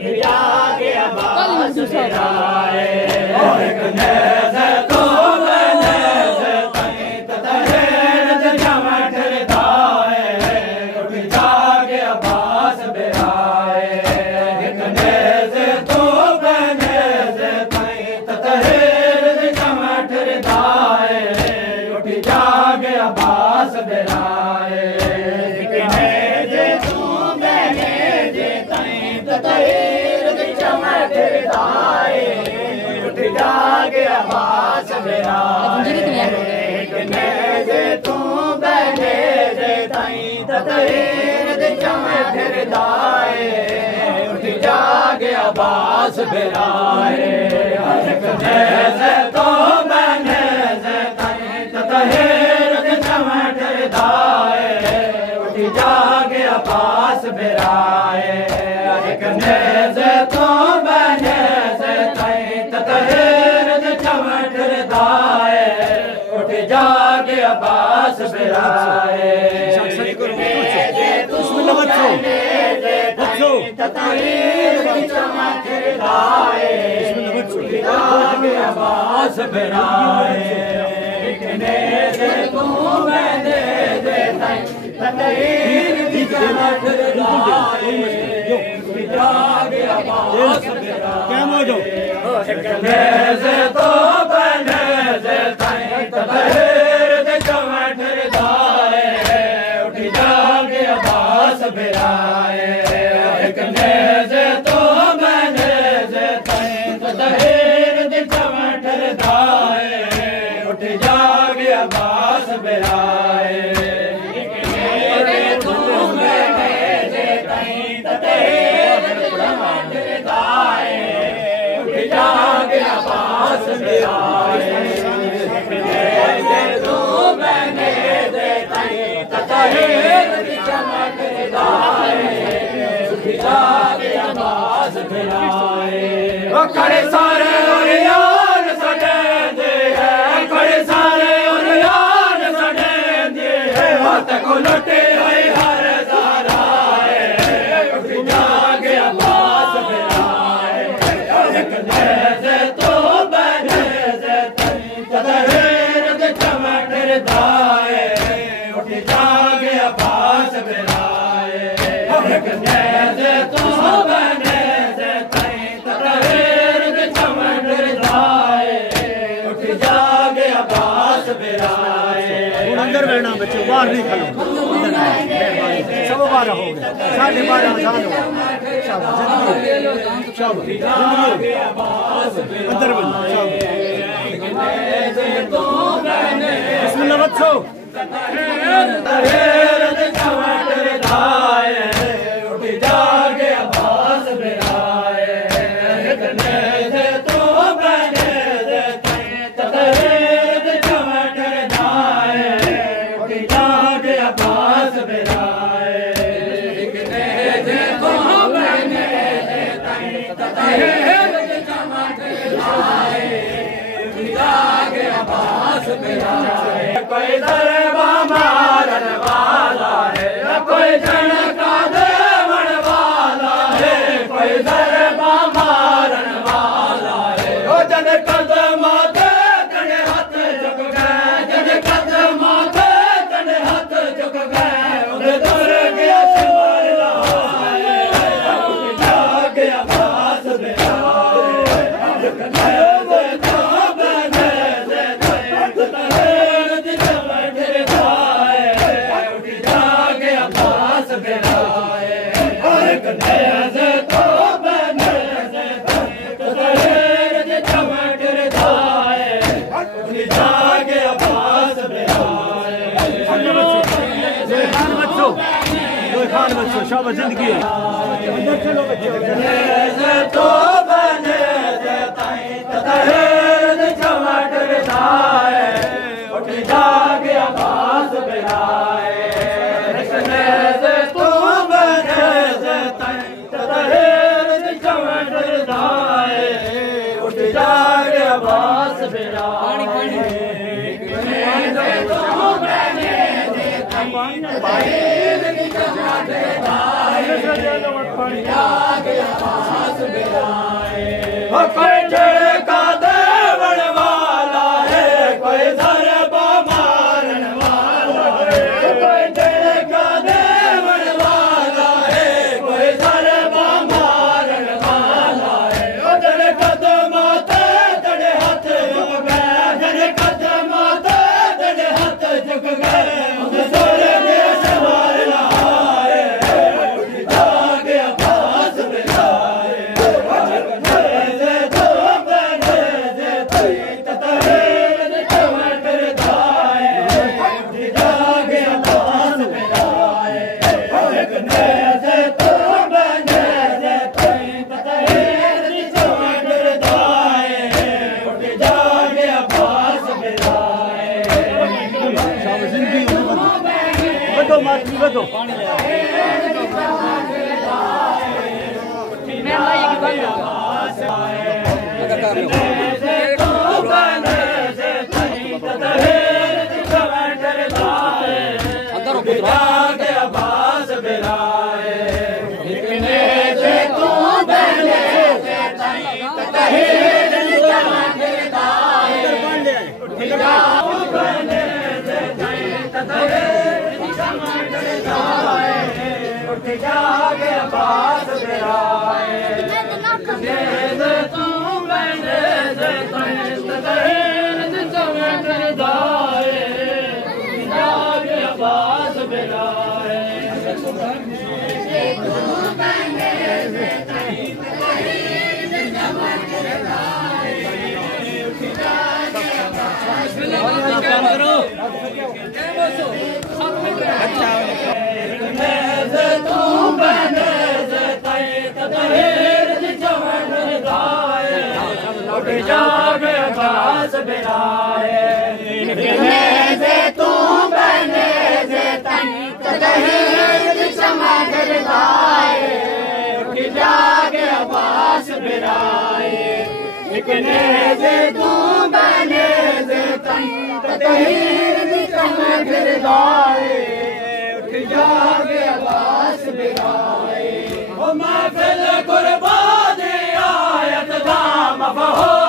जागे अब्बास बिराए जागे अब्बास बिराए तू बने जे ताई ततहीर दे चमठर दाए उठ जागे अब्बास बिराए तू बने जे ताई ततहीर दे चमठर दाए उठ जागे अब्बास बिराए तू बने जे ताई ततहीर दे चमठर दाए उठ जागे अब्बास बिराए अब्बास बिराए तू मैंने दे ततहीर दी चमठर दाए जागे अब्बास बिराए क्या मौजो तो बने जे ताई ततहीर दे चमठर दाए उठ जागे अब्बास बिराए तो बने जे ताई ततहीर दे चमठर दाए उठ जागे अब्बास बिराए तू बने जे ताई ततहीर दे चमठर दाए उठ जागे अब्बास बिराए तू बने जे ताई ततहीर दे चमठर दाए उठ जागे अब्बास बिराए खड़े सारे और यार सड़े दे है खड़े सारे और यार सड़े दे है हाथ को लुटे हुए हर सारा उठ जागे अब्बास बिराए तो बने जे ताई ततहीर दे चमठर दाए उठ जागे अब्बास बिराए तू बने जे ताई ततहीर दे चमठर दाए उठ जागे अब्बास बिराए अंदर बैठना बच्चे बाहर नहीं खलो सब बाहर हो गए 12:30 साल हो अंदर बैठो बिस्मिल्लाह बच्चों ततहीर दे चमठर दाए उठ जागे अब्बास बिराए तू बने जे ताई ततहीर दे चमठर दाए उठ जागे अब्बास बिराए तू बने जे ताई ततहीर दे चमठर दाए उठ जागे अब्बास बिराए कोई दरबा मारन वाला है कोई झनका देवन वाला है कोई दरबा मारन वाला है ओ जन कदम दे तने हाथ झुक गए जन कदम दे तने हाथ झुक गए उधर दर गया सिमरना उठ जागे अब्बास बिराए तो बने जे ताई ततहीर दे चमठर दाए उठ जागे अब्बास बिराए तो बने जे ताई ततहीर दे चमठर दाए उठ जागे अब्बास बिराए खान बच्चों शाबाश जिंदगी है अंदर चलो बच्चों तो बने जे ताई ततहीर दे चमठर दाए उठ जागे अब्बास बिराए तू बने जे ताई ततहीर दे चमठर दाए उठ जागे अब्बास बिराए पानी कोई झड़का देवण वाला है, कोई ज़रबा मारन वाला है, कोई झड़का देवण वाला है, कोई ज़रबा मारन वाला है। जड़ कदमाते तेरे हाथ झुक गए, जड़ कदमाते तेरे हाथ झुक गए, सोरे के सवार लाए, जाग अब्बास बिलाए, जैसे तो बने जैसे ततहेर चमकर दाए, जाग अब्बास बिलाए, जैसे तो बने जैसे ततहेर चमकर दाए, जाग अब्बास बिलाए। बदो माती बदो जाग अब्बास बिलाए, इतने से तू बने ततहेर चमकर दाए, बने ततहेर चमकर दाए, उठ जाग अब्बास बिलाए, इतने से तू बने ततहेर चमकर दाए, जाग अब्बास बिलाए। जाग अब्बास बिलाए, से तू बने से ततहेर चमकर दाए, जाग अब्बास बिलाए, इतने से तू बने से ततहेर चमकर दाए, जाग अब्बास बिलाए। महफिल कुर्बानी आयत दाम बहो